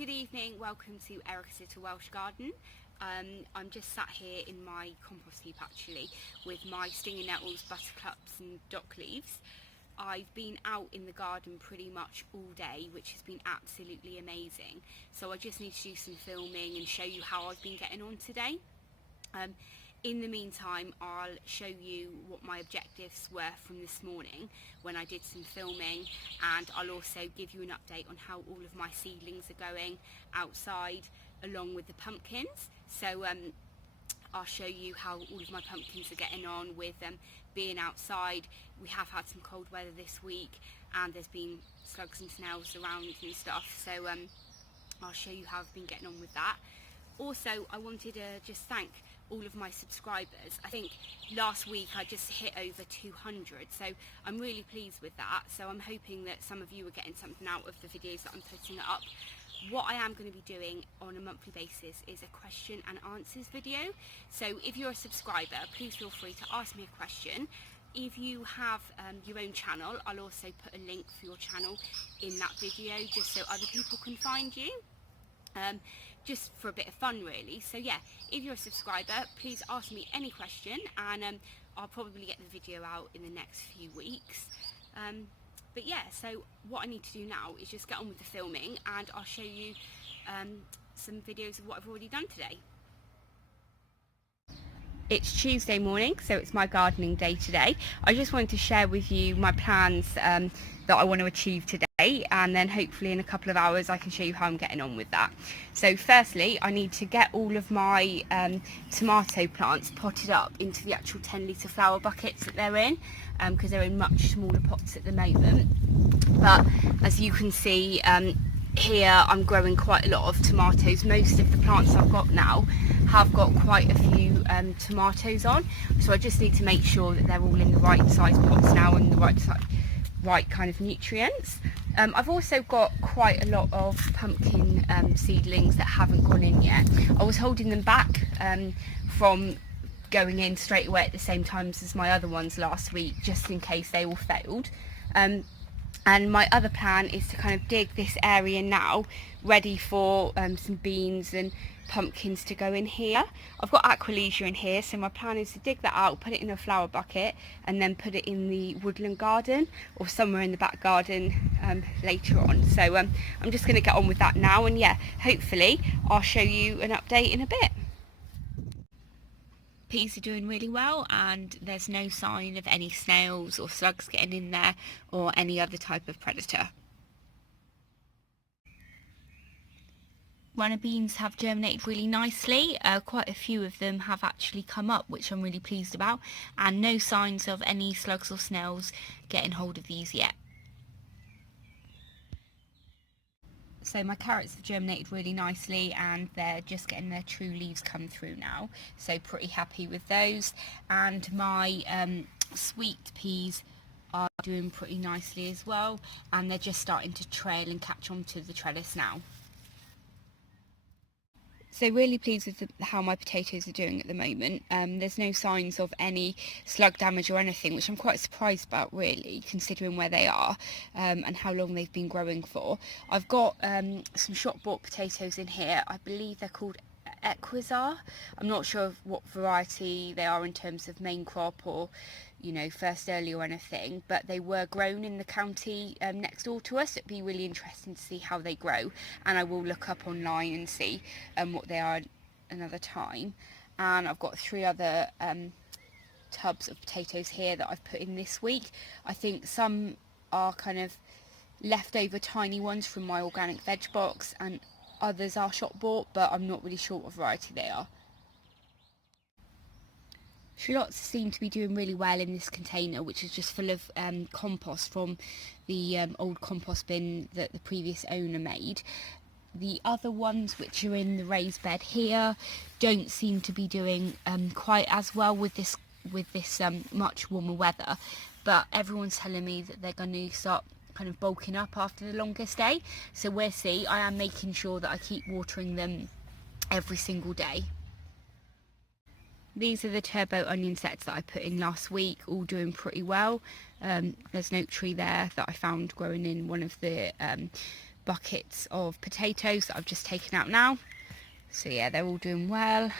Good evening, welcome to Erica's Little Welsh Garden. I'm just sat here in my compost heap actually with my stinging nettles, buttercups and dock leaves. I've been out in the garden pretty much all day, which has been absolutely amazing. So I just need to do some filming and show you how I've been getting on today. In the meantime, I'll show you what my objectives were from this morning when I did some filming, and I'll also give you an update on how all of my seedlings are going outside along with the pumpkins. So I'll show you how all of my pumpkins are getting on with being outside. We have had some cold weather this week and there's been slugs and snails around and stuff, so I'll show you how I've been getting on with that. Also, I wanted to just thank all of my subscribers. I think last week I just hit over 200, so I'm really pleased with that. So I'm hoping that some of you are getting something out of the videos that I'm putting up. What I am going to be doing on a monthly basis is a question and answers video. So if you're a subscriber, please feel free to ask me a question. If you have your own channel, I'll also put a link for your channel in that video just so other people can find you. Just for a bit of fun really. So yeah, if you're a subscriber, please ask me any question, and I'll probably get the video out in the next few weeks. But yeah, so what I need to do now is just get on with the filming, and I'll show you some videos of what I've already done today. It's Tuesday morning, so it's my gardening day today. I just wanted to share with you my plans that I want to achieve today, and then hopefully in a couple of hours I can show you how I'm getting on with that. So firstly, I need to get all of my tomato plants potted up into the actual 10-litre flower buckets that they're in, because they're in much smaller pots at the moment. But as you can see, here I'm growing quite a lot of tomatoes. Most of the plants I've got now have got quite a few tomatoes on, so I just need to make sure that they're all in the right size pots now and the right kind of nutrients. I've also got quite a lot of pumpkin seedlings that haven't gone in yet. I was holding them back from going in straight away at the same time as my other ones last week, just in case they all failed. And my other plan is to kind of dig this area now, ready for some beans and pumpkins to go in here. I've got Aqualesia in here, so my plan is to dig that out, put it in a flower bucket, and then put it in the woodland garden or somewhere in the back garden later on. So I'm just going to get on with that now, and yeah, hopefully I'll show you an update in a bit. Peas are doing really well, and there's no sign of any snails or slugs getting in there or any other type of predator. Runner beans have germinated really nicely. Quite a few of them have actually come up, which I'm really pleased about, and no signs of any slugs or snails getting hold of these yet. So my carrots have germinated really nicely, and they're just getting their true leaves come through now, so pretty happy with those. And my sweet peas are doing pretty nicely as well, and they're just starting to trail and catch on to the trellis now. So really pleased with how my potatoes are doing at the moment. There's no signs of any slug damage or anything, which I'm quite surprised about really, considering where they are and how long they've been growing for. I've got some shop-bought potatoes in here. I believe they're called Equizar. I'm not sure of what variety they are in terms of main crop or, you know, first early or anything, but they were grown in the county next door to us. It'd be really interesting to see how they grow, and I will look up online and see what they are another time. And I've got 3 other tubs of potatoes here that I've put in this week. I think some are kind of leftover tiny ones from my organic veg box, and others are shop bought, but I'm not really sure what variety they are. Shallots seem to be doing really well in this container, which is just full of compost from the old compost bin that the previous owner made. The other ones, which are in the raised bed here, don't seem to be doing quite as well with this much warmer weather, but everyone's telling me that they're going to start kind of bulking up after the longest day, so we'll see. I am making sure that I keep watering them every single day. These are the turbo onion sets that I put in last week, all doing pretty well. There's an oak tree there that I found growing in one of the buckets of potatoes that I've just taken out now. So yeah, they're all doing well.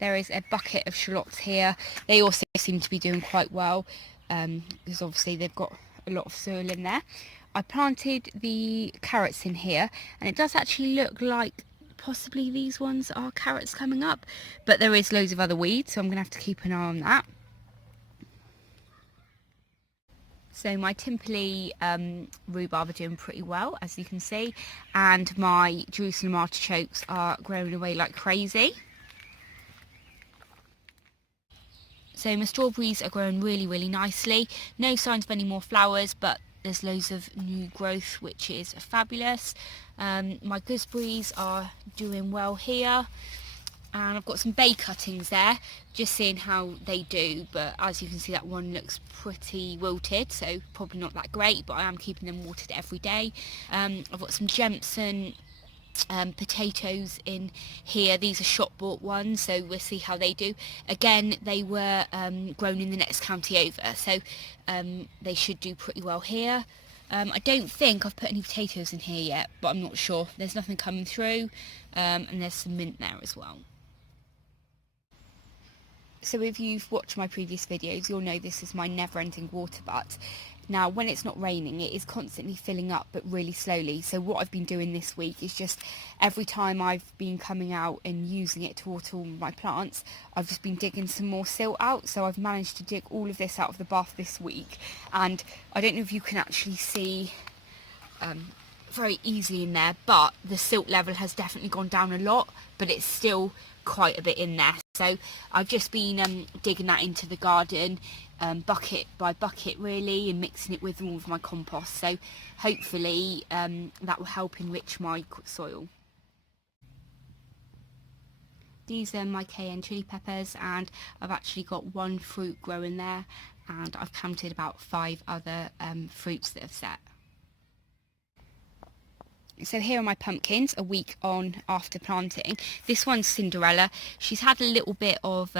There is a bucket of shallots here. They also seem to be doing quite well, because obviously they've got a lot of soil in there. I planted the carrots in here, and it does actually look like possibly these ones are carrots coming up, but there is loads of other weeds, so I'm gonna have to keep an eye on that. So my Timperley rhubarb are doing pretty well, as you can see, and my Jerusalem artichokes are growing away like crazy. So my strawberries are growing really nicely. No signs of any more flowers, but there's loads of new growth, which is fabulous. My gooseberries are doing well here. And I've got some bay cuttings there, just seeing how they do, but as you can see, that one looks pretty wilted, so probably not that great, but I am keeping them watered every day. I've got some Jemson potatoes in here. These are shop bought ones, so we'll see how they do. Again, they were grown in the next county over, so they should do pretty well here. I don't think I've put any potatoes in here yet, but I'm not sure. There's nothing coming through, and there's some mint there as well. So if you've watched my previous videos, you'll know this is my never-ending water butt. Now, when it's not raining, it is constantly filling up, but really slowly. So what I've been doing this week is just every time I've been coming out and using it to water all my plants, I've just been digging some more silt out. So I've managed to dig all of this out of the bath this week. And I don't know if you can actually see very easily in there, but the silt level has definitely gone down a lot, but it's still quite a bit in there. So I've just been digging that into the garden, bucket by bucket really, and mixing it with all of my compost, so hopefully that will help enrich my soil. These are my cayenne chili peppers, and I've actually got one fruit growing there, and I've counted about 5 other fruits that have set. So here are my pumpkins a week on after planting. This one's Cinderella. She's had a little bit of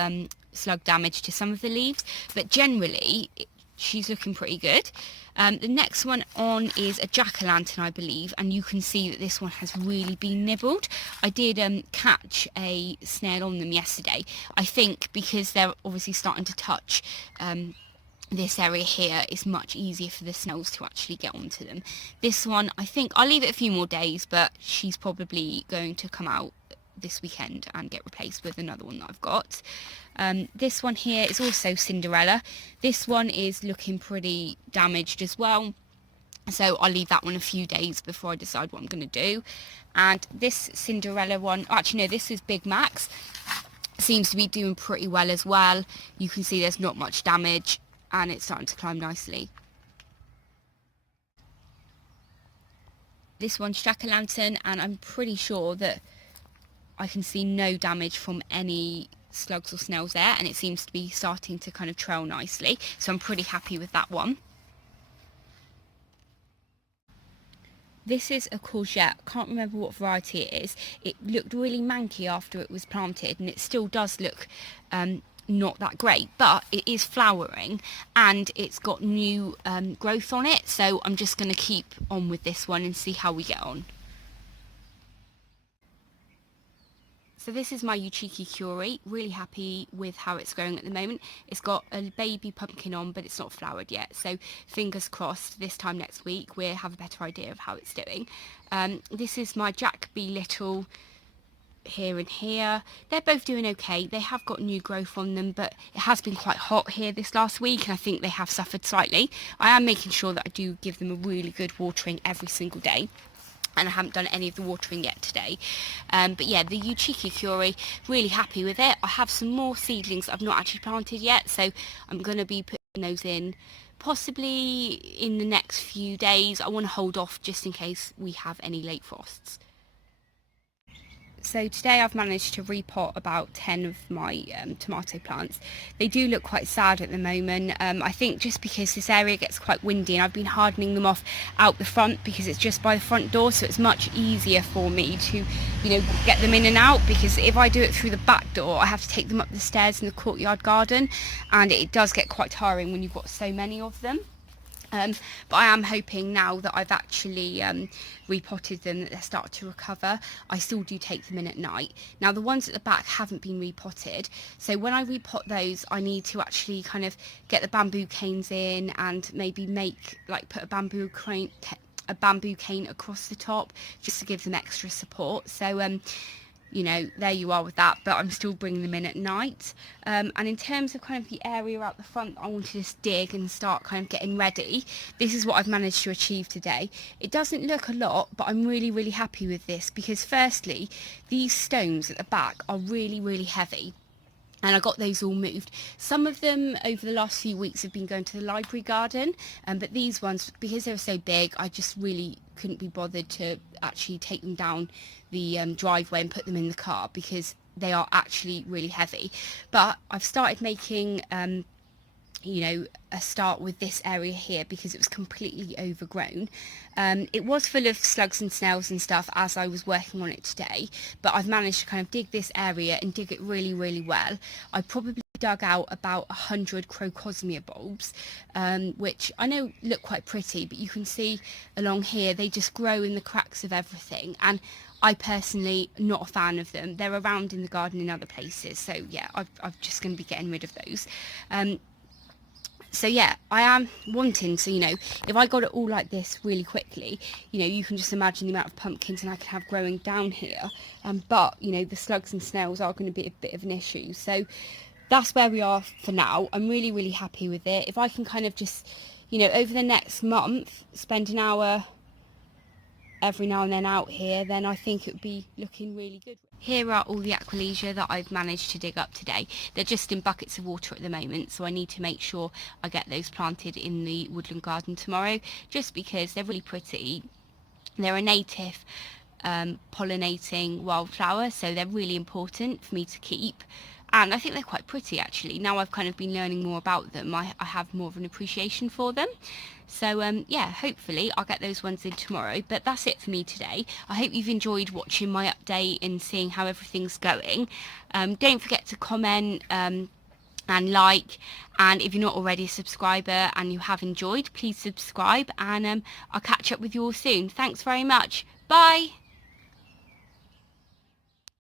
slug damage to some of the leaves, but generally she's looking pretty good. The next one on is a jack-o'-lantern, I believe, and you can see that this one has really been nibbled. I did catch a snail on them yesterday. I think because they're obviously starting to touch this area here, is much easier for the snails to actually get onto them. This one, I think I'll leave it a few more days, but she's probably going to come out this weekend and get replaced with another one that I've got. This one here is also Cinderella. This one is looking pretty damaged as well, so I'll leave that one a few days before I decide what I'm going to do. And this Cinderella one, actually no, this is Big Max, seems to be doing pretty well as well. You can see there's not much damage, and it's starting to climb nicely. This one's jack-o'-lantern, and I'm pretty sure that I can see no damage from any slugs or snails there, and it seems to be starting to kind of trail nicely, so I'm pretty happy with that one. This is a courgette. I can't remember what variety it is. It looked really manky after it was planted, and it still does look not that great, but it is flowering and it's got new growth on it, so I'm just going to keep on with this one and see how we get on. So this is my Uchiki Curie, really happy with how it's growing at the moment. It's got a baby pumpkin on, but it's not flowered yet, so fingers crossed this time next week we'll have a better idea of how it's doing. This is my Jack B. Little here and here. They're both doing okay. They have got new growth on them, but it has been quite hot here this last week, and I think they have suffered slightly. I am making sure that I do give them a really good watering every single day, and I haven't done any of the watering yet today. But yeah, the Uchiki Curie, really happy with it. I have some more seedlings that I've not actually planted yet, so I'm going to be putting those in possibly in the next few days. I want to hold off just in case we have any late frosts. So today I've managed to repot about 10 of my tomato plants. They do look quite sad at the moment. I think just because this area gets quite windy, and I've been hardening them off out the front because it's just by the front door, so it's much easier for me to, get them in and out, because if I do it through the back door, I have to take them up the stairs in the courtyard garden, and it does get quite tiring when you've got so many of them. But I am hoping now that I've actually repotted them that they're starting to recover. I still do take them in at night. Now the ones at the back haven't been repotted, so when I repot those I need to actually kind of get the bamboo canes in and maybe put a bamboo cane across the top just to give them extra support. So you know, there you are with that, but I'm still bringing them in at night. And in terms of kind of the area out the front, I want to just dig and start kind of getting ready. This is what I've managed to achieve today. It doesn't look a lot, but I'm really, really happy with this because firstly, these stones at the back are really, really heavy. And I got those all moved. Some of them over the last few weeks have been going to the library garden, but these ones, because they were so big, I just really couldn't be bothered to actually take them down the driveway and put them in the car because they are actually really heavy. But I've started making you know, a start with this area here because it was completely overgrown. It was full of slugs and snails and stuff as I was working on it today, but I've managed to kind of dig this area and dig it really, really well. I probably dug out about 100 crocosmia bulbs, which I know look quite pretty, but you can see along here they just grow in the cracks of everything, and I personally not a fan of them. They're around in the garden in other places, so yeah, I'm just going to be getting rid of those. So yeah, I am wanting to, you know, if I got it all like this really quickly, you know, you can just imagine the amount of pumpkins and I could have growing down here. But, you know, the slugs and snails are going to be a bit of an issue. So that's where we are for now. I'm really, really happy with it. If I can kind of just, you know, over the next month, spend an hour every now and then out here, then I think it would be looking really good. Here are all the Aquilegia that I've managed to dig up today. They're just in buckets of water at the moment, so I need to make sure I get those planted in the woodland garden tomorrow, just because they're really pretty. They're a native pollinating wildflower, so they're really important for me to keep. And I think they're quite pretty actually. Now I've kind of been learning more about them, I have more of an appreciation for them. So yeah, hopefully I'll get those ones in tomorrow. But that's it for me today. I hope you've enjoyed watching my update and seeing how everything's going. Don't forget to comment and like, and if you're not already a subscriber and you have enjoyed, please subscribe, and I'll catch up with you all soon. Thanks very much. Bye.